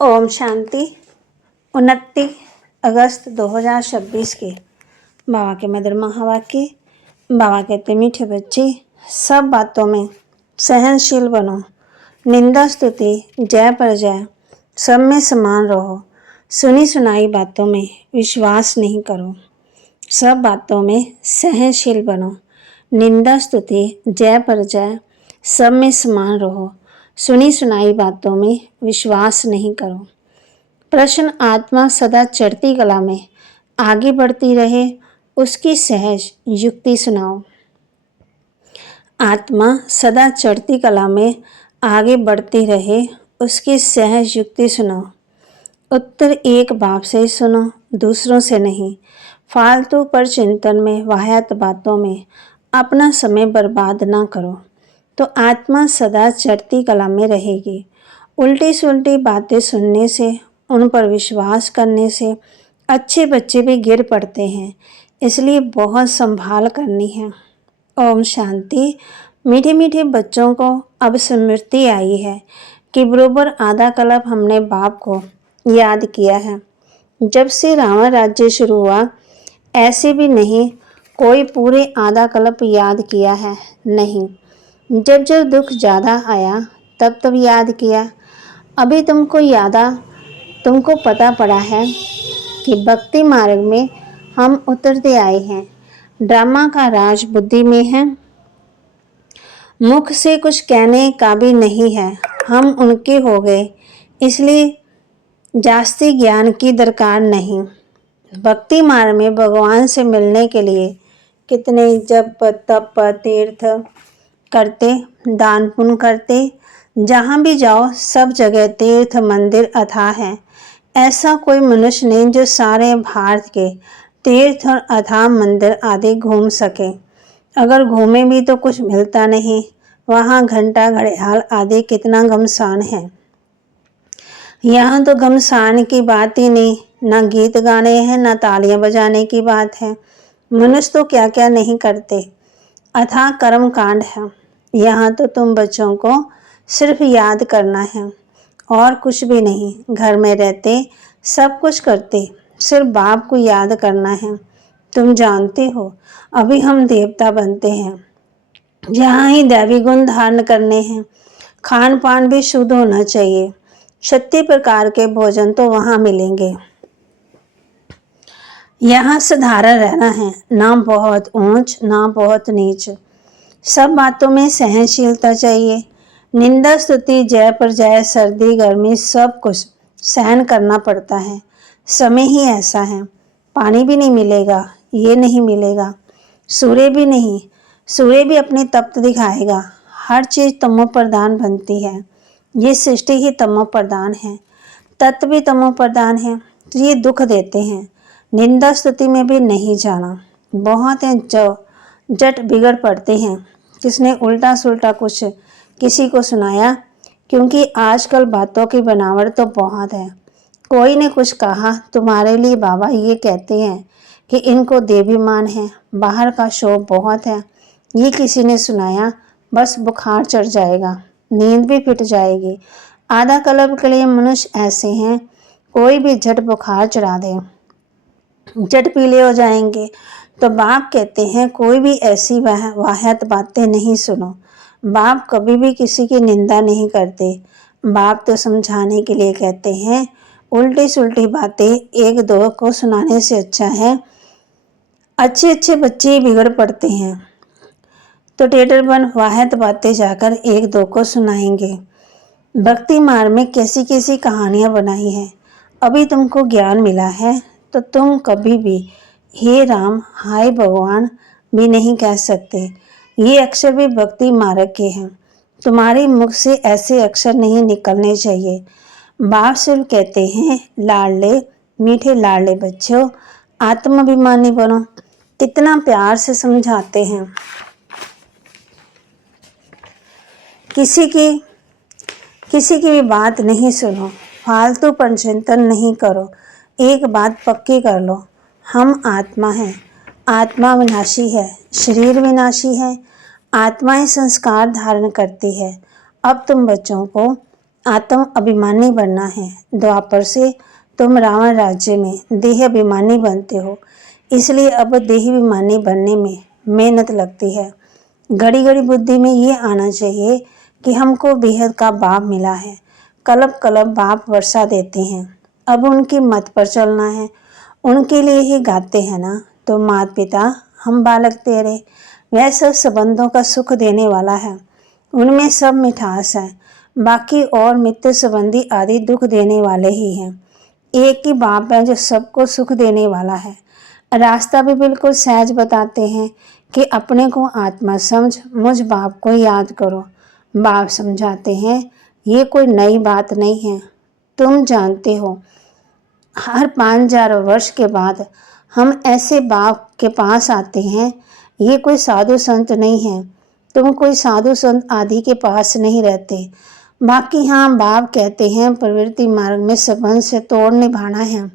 ओम शांति। 29 अगस्त 2026 के बाबा के मधुर महावाक्य। बाबा कहते मीठे बच्चे, सब बातों में सहनशील बनो, निंदा स्तुति जय पर जय सब में समान रहो, सुनी सुनाई बातों में विश्वास नहीं करो। सब बातों में सहनशील बनो, निंदा स्तुति जय पर जय सब में समान रहो, सुनी सुनाई बातों में विश्वास नहीं करो। प्रश्न, आत्मा सदा चढ़ती कला में आगे बढ़ती रहे, उसकी सहज युक्ति सुनाओ। आत्मा सदा चढ़ती कला में आगे बढ़ती रहे, उसकी सहज युक्ति सुनाओ। उत्तर एक बाप से सुनो, दूसरों से नहीं। फालतू पर चिंतन में, वाहियात बातों में अपना समय बर्बाद ना करो, तो आत्मा सदा चढ़ती कला में रहेगी। उल्टी सुलटी बातें सुनने से, उन पर विश्वास करने से अच्छे बच्चे भी गिर पड़ते हैं, इसलिए बहुत संभाल करनी है। ओम शांति। मीठे मीठे बच्चों को अब स्मृति आई है कि बरोबर आधा कल्प हमने बाप को याद किया है। जब से रावण राज्य शुरू हुआ, ऐसे भी नहीं कोई पूरे आधा कल्प याद किया है, नहीं। जब जब दुख ज़्यादा आया तब तब याद किया। अभी तुमको पता पड़ा है कि भक्ति मार्ग में हम उतरते आए हैं। ड्रामा का राज बुद्धि में है, मुख से कुछ कहने का भी नहीं है। हम उनके हो गए, इसलिए जास्ती ज्ञान की दरकार नहीं। भक्ति मार्ग में भगवान से मिलने के लिए कितने जप तप तीर्थ करते, दान पुण्य करते, जहाँ भी जाओ सब जगह तीर्थ मंदिर अथाह हैं। ऐसा कोई मनुष्य नहीं जो सारे भारत के तीर्थ और अथाह मंदिर आदि घूम सके। अगर घूमे भी तो कुछ मिलता नहीं। वहाँ घंटा घड़ियाल आदि कितना घमसान है। यहाँ तो घमसान की बात ही नहीं, ना गीत गाने हैं, ना तालियां बजाने की बात है। मनुष्य तो क्या क्या नहीं करते, अथाह कर्म कांड है। यहाँ तो तुम बच्चों को सिर्फ याद करना है और कुछ भी नहीं। घर में रहते सब कुछ करते, सिर्फ बाप को याद करना है। तुम जानते हो अभी हम देवता बनते हैं, यहाँ ही दैवी गुण धारण करने हैं। खान पान भी शुद्ध होना चाहिए। 36 प्रकार के भोजन तो वहाँ मिलेंगे। यहाँ साधारण रहना है, ना बहुत ऊंच ना बहुत नीच। सब बातों में सहनशीलता चाहिए। निंदा स्तुति जय पर जय सर्दी गर्मी सब कुछ सहन करना पड़ता है। समय ही ऐसा है। पानी भी नहीं मिलेगा, ये नहीं मिलेगा। सूर्य भी नहीं, सूर्य भी अपनी तप्त दिखाएगा। हर चीज़ तमो प्रधान बनती है। ये सृष्टि ही तमो प्रधान है, तत्व भी तमो प्रधान है, तो ये दुख देते हैं। निंदा स्तुति में भी नहीं जाना। बहुत हैं जो जट बिगड़ पड़ते हैं। किसने उल्टा सुल्टा कुछ किसी को सुनाया, क्योंकि आजकल बातों की बनावट तो बहुत है। कोई ने कुछ कहा, तुम्हारे लिए बाबा ये कहते हैं कि इनको देवीमान है, बाहर का शोर बहुत है। ये किसी ने सुनाया, बस बुखार चढ़ जाएगा, नींद भी फिट जाएगी। आधा कल्प के लिए मनुष्य ऐसे हैं, कोई भी झट बुखार चढ़ा दे, झट पीले हो जाएंगे। तो बाप कहते हैं कोई भी ऐसी वाहियात बातें नहीं सुनो। बाप कभी भी किसी की निंदा नहीं करते। बाप तो समझाने के लिए कहते हैं। उल्टी सुल्टी बातें एक दो को सुनाने से अच्छा है अच्छे अच्छे बच्चे ही बिगड़ पड़ते हैं, तो टेटर बन वाहियात बातें जाकर एक दो को सुनाएंगे। भक्ति मार्ग में कैसी कैसी कहानियाँ बनाई हैं। अभी तुमको ज्ञान मिला है तो तुम कभी भी हे राम हाय भगवान भी नहीं कह सकते। ये अक्षर भी भक्ति मार्ग के हैं। तुम्हारे मुख से ऐसे अक्षर नहीं निकलने चाहिए। बाप सिर्फ कहते हैं लाडले मीठे लाडले बच्चों, आत्माभिमानी बनो। कितना प्यार से समझाते हैं। किसी की भी बात नहीं सुनो, फालतू पर चिंतन नहीं करो। एक बात पक्की कर लो, हम आत्मा हैं। आत्मा विनाशी है, शरीर विनाशी है। आत्माएं संस्कार धारण करती है। अब तुम बच्चों को आत्म अभिमानी बनना है। द्वापर से तुम रावण राज्य में देह अभिमानी बनते हो, इसलिए अब देह अभिमानी बनने में मेहनत लगती है। घड़ी घड़ी बुद्धि में ये आना चाहिए कि हमको बेहद का बाप मिला है। कलब कलब बाप वर्षा देते हैं, अब उनकी मत पर चलना है। उनके लिए ही गाते हैं ना। तो माता पिता हम बालक तेरे, वह सब संबंधों का सुख देने वाला है, उनमें सब मिठास है। बाकी और मित्र संबंधी आदि दुख देने वाले ही हैं। एक ही बाप है जो सबको सुख देने वाला है। रास्ता भी बिल्कुल सहज बताते हैं कि अपने को आत्मा समझ, मुझ बाप को याद करो। बाप समझाते हैं ये कोई नई बात नहीं है, तुम जानते हो हर 5000 वर्ष के बाद हम ऐसे बाप के पास आते हैं। ये कोई साधु संत नहीं है, तुम कोई साधु संत आदि के पास नहीं रहते। बाकी हाँ, बाप कहते हैं प्रवृत्ति मार्ग में संबंध से तोड़ निभाना है,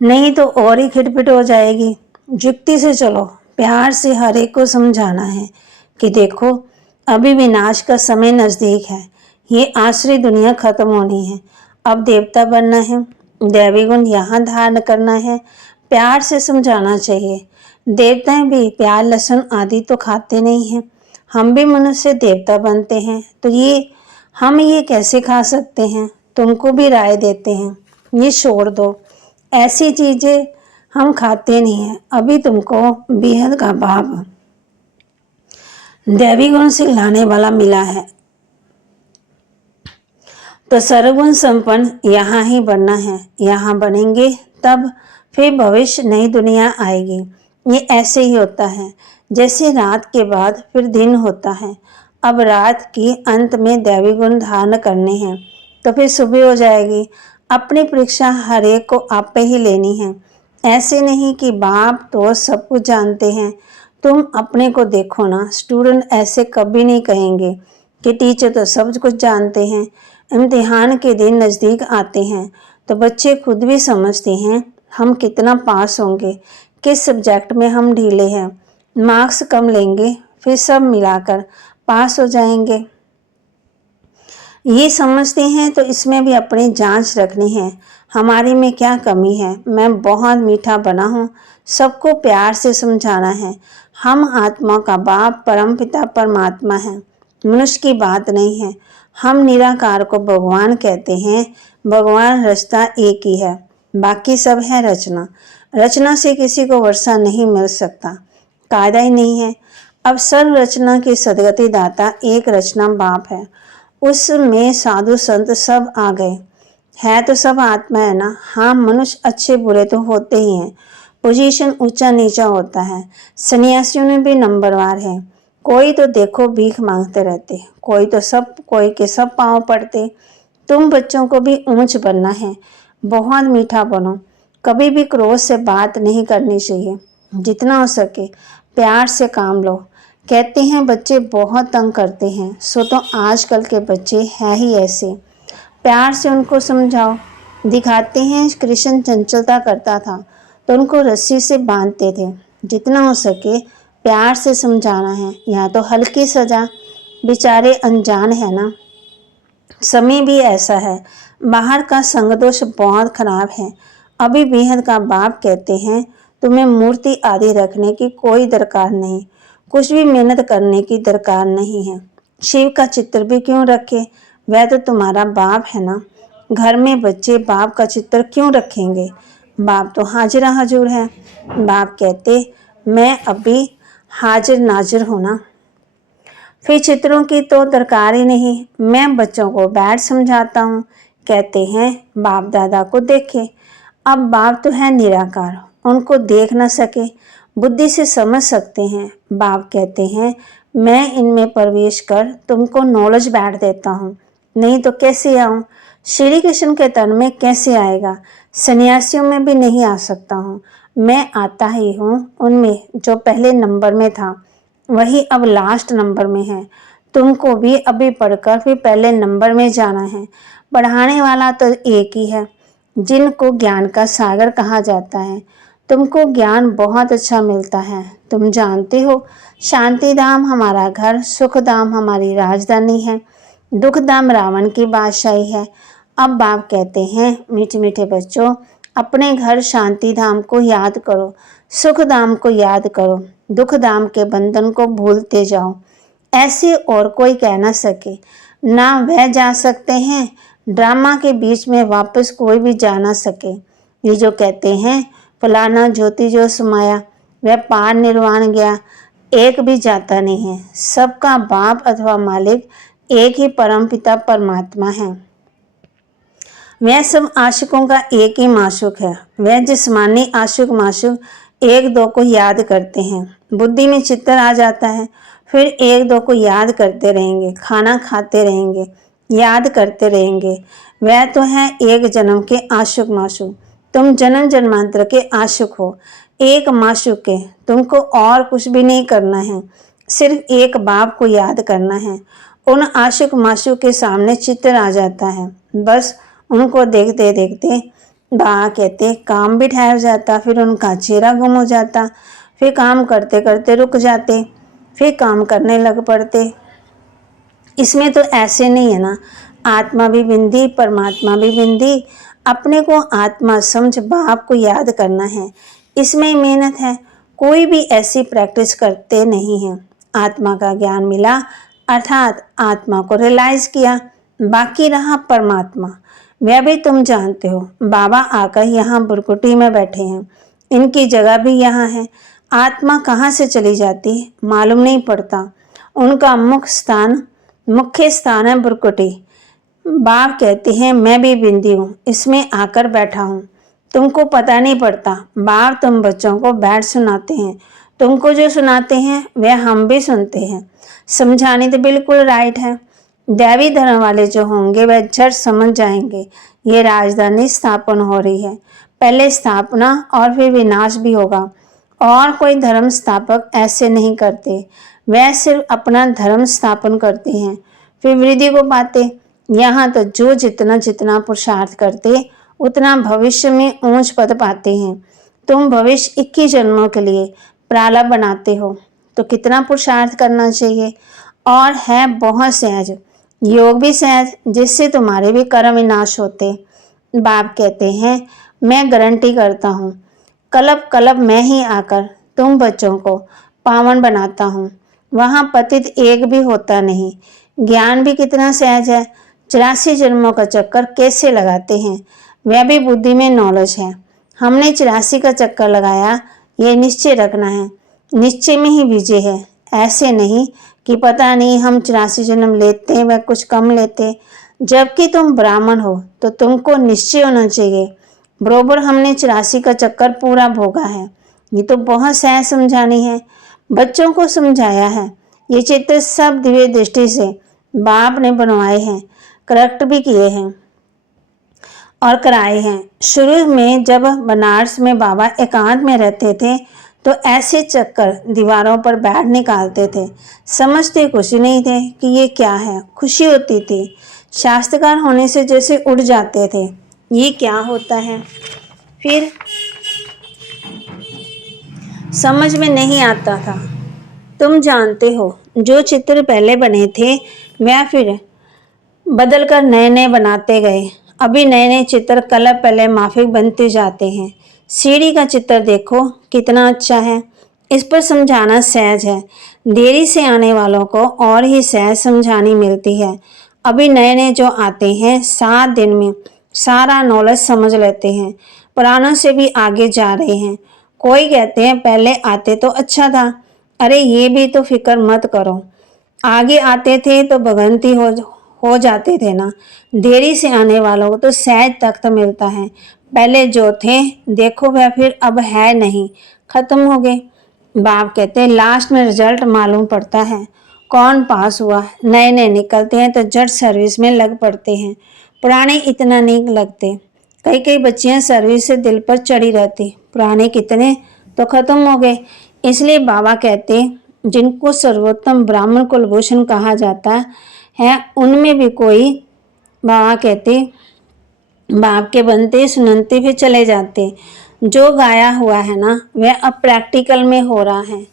नहीं तो और ही खिटपिट हो जाएगी। युक्ति से चलो, प्यार से हर एक को समझाना है कि देखो अभी विनाश का समय नज़दीक है, ये आसुरी दुनिया खत्म होनी है, अब देवता बनना है, दैवी गुण यहाँ धारण करना है। प्यार से समझाना चाहिए। देवताएं भी प्याज लहसुन आदि तो खाते नहीं हैं, हम भी मनुष्य देवता बनते हैं, तो हम ये कैसे खा सकते हैं? तुमको भी राय देते हैं, ये छोड़ दो, ऐसी चीजें हम खाते नहीं हैं। अभी तुमको बेहद का बाप दैवी गुण सिखलाने वाला मिला है, तो सर्वगुण संपन्न यहाँ ही बनना है। यहाँ बनेंगे तब फिर भविष्य नई दुनिया आएगी। ये ऐसे ही होता है जैसे रात के बाद फिर दिन होता है। अब रात की अंत में दैवी गुण धारण करने हैं तो फिर सुबह हो जाएगी। अपनी परीक्षा हर एक को आप पे ही लेनी है। ऐसे नहीं कि बाप तो सब कुछ जानते हैं, तुम अपने को देखो ना। स्टूडेंट ऐसे कभी नहीं कहेंगे कि टीचर तो सब कुछ जानते हैं। इम्तिहान के दिन नज़दीक आते हैं तो बच्चे खुद भी समझते हैं हम कितना पास होंगे, किस सब्जेक्ट में हम ढीले हैं। मार्क्स कम लेंगे, फिर सब मिलाकर पास हो जाएंगे। ये समझते हैं तो इसमें भी अपनी जांच रखनी है, हमारी में क्या कमी है। मैं बहुत मीठा बना हूँ, सबको प्यार से समझाना है। हम आत्मा का बाप परम पिता परमात्मा है, मनुष्य की बात नहीं है। हम निराकार को भगवान कहते हैं। भगवान रचता एक ही है, बाकी सब है रचना। रचना से किसी को वर्षा नहीं मिल सकता, कायदा ही नहीं है। अब सर्व रचना की सदगति दाता एक रचना बाप है, उसमें साधु संत सब आ गए। है तो सब आत्मा है ना। हाँ, मनुष्य अच्छे बुरे तो होते ही हैं, पोजीशन ऊंचा नीचा होता है। सन्यासियों में भी नंबरवार है। कोई तो देखो भीख मांगते रहते, कोई के सब पांव पड़ते। तुम बच्चों को भी ऊंच बनना है, बहुत मीठा बनो। कभी भी क्रोध से बात नहीं करनी चाहिए, जितना हो सके प्यार से काम लो। कहते हैं बच्चे बहुत तंग करते हैं, सो तो आजकल के बच्चे हैं ही ऐसे। प्यार से उनको समझाओ। दिखाते हैं कृष्ण चंचलता करता था तो उनको रस्सी से बांधते थे। जितना हो सके प्यार से समझाना है, या तो हल्की सजा, बेचारे अनजान है ना। समय भी ऐसा है, बाहर का संगदोष बहुत खराब है। अभी बेहद का बाप कहते हैं तुम्हें मूर्ति आदि रखने की कोई दरकार नहीं, कुछ भी मेहनत करने की दरकार नहीं है। शिव का चित्र भी क्यों रखे, वह तो तुम्हारा बाप है ना। घर में बच्चे बाप का चित्र क्यों रखेंगे, बाप तो हाजिर हजूर है। बाप कहते मैं अभी हाजिर नाजिर हूँ ना, फिर चित्रों की तो दरकार ही नहीं। मैं बच्चों को बैठ समझाता हूँ। कहते हैं बाप दादा को देखे। अब बाप तो है निराकार, उनको देख न सके, बुद्धि से समझ सकते हैं। बाप कहते हैं मैं इनमें प्रवेश कर तुमको नॉलेज बैठ देता हूँ, नहीं तो कैसे आऊँ। श्री कृष्ण के तन में कैसे आएगा, सन्यासियों में भी नहीं आ सकता हूँ। मैं आता ही हूँ उनमें जो पहले नंबर में था, वही अब लास्ट नंबर में है। तुमको भी अभी पढ़कर फिर पहले नंबर में जाना है। पढ़ाने वाला तो एक ही है, जिनको ज्ञान का सागर कहा जाता है। तुमको ज्ञान बहुत अच्छा मिलता है। तुम जानते हो शांति धाम हमारा घर, सुख धाम हमारी राजधानी है। दुखधाम रावण की बादशाही है। अब बाप कहते हैं, मीठे मीठे बच्चों, अपने घर शांति धाम को याद करो, सुख धाम को याद करो, दुख धाम के बंधन को भूलते जाओ। ऐसे और कोई कह ना सके, ना वह जा सकते हैं, ड्रामा के बीच में वापस कोई भी जा ना सके। ये जो कहते हैं फलाना ज्योति जो समाया, वह पार निर्वाण गया, एक भी जाता नहीं है। सबका बाप अथवा मालिक एक ही परम पिता परमात्मा है। वह सब आशिकों का एक ही माशुक है। वह जिस्मानी आशिक माशुक एक दो को याद करते हैं, बुद्धि में चित्तर आ जाता है, फिर एक दो को याद करते रहेंगे, खाना खाते रहेंगे, याद करते रहेंगे। वह तो है एक जन्म के आशिक माशुक। तुम जन्म जन्मांतर के आशिक हो, एक माशुक के। तुमको और कुछ भी नहीं करना है, सिर्फ एक बाप को याद करना है। उन आशिक माशुक के सामने चित्तर आ जाता है, बस उनको देखते देखते बा कहते काम भी ठहर जाता, फिर उनका चेहरा गुम हो जाता, फिर काम करते करते रुक जाते, फिर काम करने लग पड़ते। इसमें तो ऐसे नहीं है ना, आत्मा भी बिंदी परमात्मा भी बिंदी। अपने को आत्मा समझ बाप को याद करना है, इसमें मेहनत है। कोई भी ऐसी प्रैक्टिस करते नहीं है। आत्मा का ज्ञान मिला अर्थात आत्मा को रियलाइज किया, बाकी रहा परमात्मा। वह भी तुम जानते हो, बाबा आकर यहाँ बुरकुटी में बैठे हैं, इनकी जगह भी यहाँ है। आत्मा कहाँ से चली जाती मालूम नहीं पड़ता। उनका मुख्य स्थान है बुरकुटी। बाप कहते हैं मैं भी बिंदी हूँ, इसमें आकर बैठा हूँ, तुमको पता नहीं पड़ता। बाप तुम बच्चों को बैठ सुनाते हैं, तुमको जो सुनाते हैं वह हम भी सुनते हैं। समझाने तो बिल्कुल राइट है। दैवी धर्म वाले जो होंगे वह झट समझ जाएंगे ये राजधानी स्थापन हो रही है। पहले स्थापना और फिर विनाश भी होगा। और कोई धर्म स्थापक ऐसे नहीं करते, वह सिर्फ अपना धर्म स्थापन करते हैं, फिर वृद्धि को पाते। यहाँ तो जो जितना जितना पुरुषार्थ करते उतना भविष्य में ऊंच पद पाते हैं। तुम भविष्य 21 जन्मों के लिए प्रारब्ध बनाते हो, तो कितना पुरुषार्थ करना चाहिए। और है बहुत सहज, योग भी सहज, जिससे तुम्हारे भी कर्म विनाश होते। बाप कहते हैं मैं गारंटी करता हूँ, कलब कलब मैं ही आकर तुम बच्चों को पावन बनाता हूँ। वहाँ पतित एक भी होता नहीं। ज्ञान भी कितना सहज है। 84 जन्मों का चक्कर कैसे लगाते हैं, वह भी बुद्धि में नॉलेज है। हमने 84 का चक्कर लगाया, ये निश्चय रखना है, निश्चय में ही विजय है। ऐसे नहीं कि पता नहीं हम 84 जन्म लेते हैं व कुछ कम लेते। जबकि तुम ब्राह्मण हो तो तुमको निश्चय होना चाहिए, बरोबर हमने 84 का चक्कर पूरा भोगा है। ये तो बहुत सहज समझानी है, बच्चों को समझाया है। ये चित्र सब दिव्य दृष्टि से बाप ने बनवाए हैं, करेक्ट भी किए हैं और कराए हैं। शुरू में जब बनारस में बाबा एकांत में रहते थे तो ऐसे चक्कर दीवारों पर बैठ निकालते थे, समझते कुछ नहीं थे कि ये क्या है। खुशी होती थी, शास्त्रकार होने से जैसे उड़ जाते थे, ये क्या होता है। फिर समझ में नहीं आता था। तुम जानते हो जो चित्र पहले बने थे वह फिर बदल कर नए नए बनाते गए। अभी नए नए चित्र कलर पहले माफिक बनते जाते हैं। सीढ़ी का चित्र देखो कितना अच्छा है, इस पर समझाना सहज है। देरी से आने वालों को और ही सहज समझानी मिलती है। अभी नए नए जो आते हैं 7 दिन में सारा नॉलेज समझ लेते हैं, पुरानों से भी आगे जा रहे हैं। कोई कहते हैं पहले आते तो अच्छा था, अरे ये भी तो फिक्र मत करो, आगे आते थे तो भगवंती हो जाते थे ना। देरी से आने वालों को तो सहज तख्त मिलता है, पहले जो थे देखो वह फिर अब है नहीं, खत्म हो गए। बाप कहते हैं लास्ट में रिजल्ट मालूम पड़ता है कौन पास हुआ। नए नए निकलते हैं तो जट सर्विस में लग पड़ते हैं, पुराने इतना नहीं लगते। कई कई बच्चियां सर्विस से दिल पर चढ़ी रहती, पुराने कितने तो खत्म हो गए। इसलिए बाबा कहते जिनको सर्वोत्तम ब्राह्मण कुलभूषण कहा जाता है उनमें भी कोई, बाबा कहते बाप के बनते सुनते फिर चले जाते। जो गाया हुआ है ना वह अब प्रैक्टिकल में हो रहा है।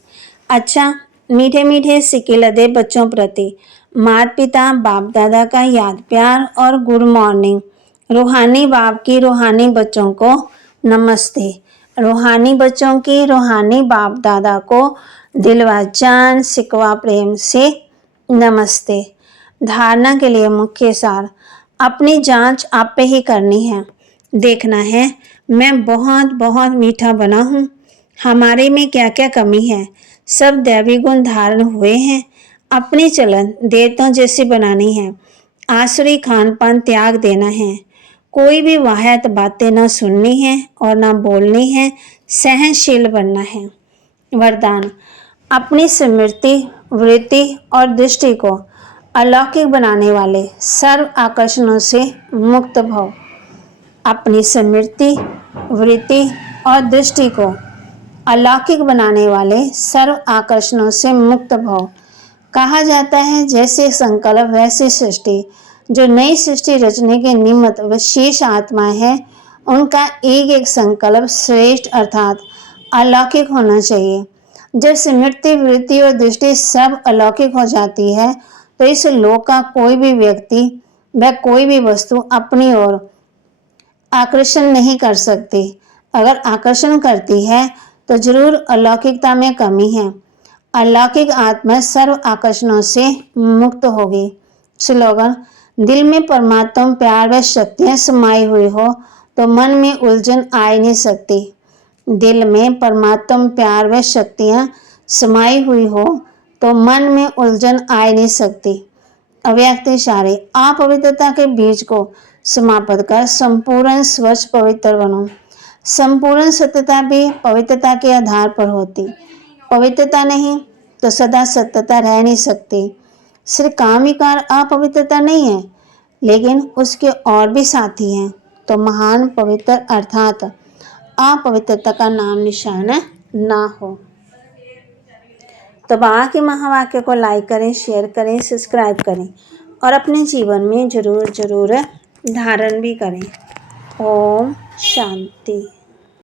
अच्छा मीठे मीठे सिक्के लदे बच्चों प्रति माता पिता बाप दादा का याद प्यार और गुड मॉर्निंग। रूहानी बाप की रूहानी बच्चों को नमस्ते। रूहानी बच्चों की रूहानी बाप दादा को दिलवा जान सिकवा प्रेम से नमस्ते। धारणा के लिए मुख्य सार। अपनी जांच आप पे ही करनी है। देखना है मैं बहुत बहुत मीठा बना हूँ, हमारे में क्या क्या कमी है। सब दैवी गुण धारण हुए हैं। अपनी चलन देवताओं जैसी बनानी है। आसुरी खान पान त्याग देना है। कोई भी वाहियात बातें ना सुननी है और ना बोलनी है। सहनशील बनना है। वरदान। अपनी स्मृति वृत्ति और दृष्टि को अलौकिक बनाने वाले सर्व आकर्षणों से मुक्त भव। अपनी स्मृति वृत्ति और दृष्टि को अलौकिक बनाने वाले सर्व आकर्षणों से मुक्त भव। कहा जाता है जैसे संकल्प वैसी सृष्टि। जो नई सृष्टि रचने के निमित्त विशेष आत्मा है, उनका एक एक संकल्प श्रेष्ठ अर्थात अलौकिक होना चाहिए। जब स्मृति वृत्ति और दृष्टि सब अलौकिक हो जाती है तो इस लोक का कोई भी व्यक्ति व कोई भी वस्तु अपनी ओर आकर्षण नहीं कर सकती। अगर आकर्षण करती है तो जरूर अलौकिकता में कमी है। अलौकिक आत्मा सर्व आकर्षणों से मुक्त होगी। स्लोगन। दिल में परमात्मा प्यार व शक्तियाँ समाई हुई हो तो मन में उलझन आ नहीं सकती। दिल में परमात्मा प्यार व शक्तियाँ समाई हुई हो तो मन में उलझन आ नहीं सकती। अव्यक्त इशारे। आप पवित्रता के बीज को समाप्त कर संपूर्ण स्वच्छ पवित्र बनो। संपूर्ण सत्यता भी पवित्रता के आधार पर होती। पवित्रता नहीं तो सदा सत्यता रह नहीं सकती। सिर्फ काम विकार अपवित्रता नहीं है, लेकिन उसके और भी साथी हैं तो महान पवित्र अर्थात अपवित्रता का नाम निशान ना हो। तो बाबा के महावाक्य को लाइक करें, शेयर करें, सब्सक्राइब करें और अपने जीवन में जरूर जरूर धारण भी करें। ओम शांति।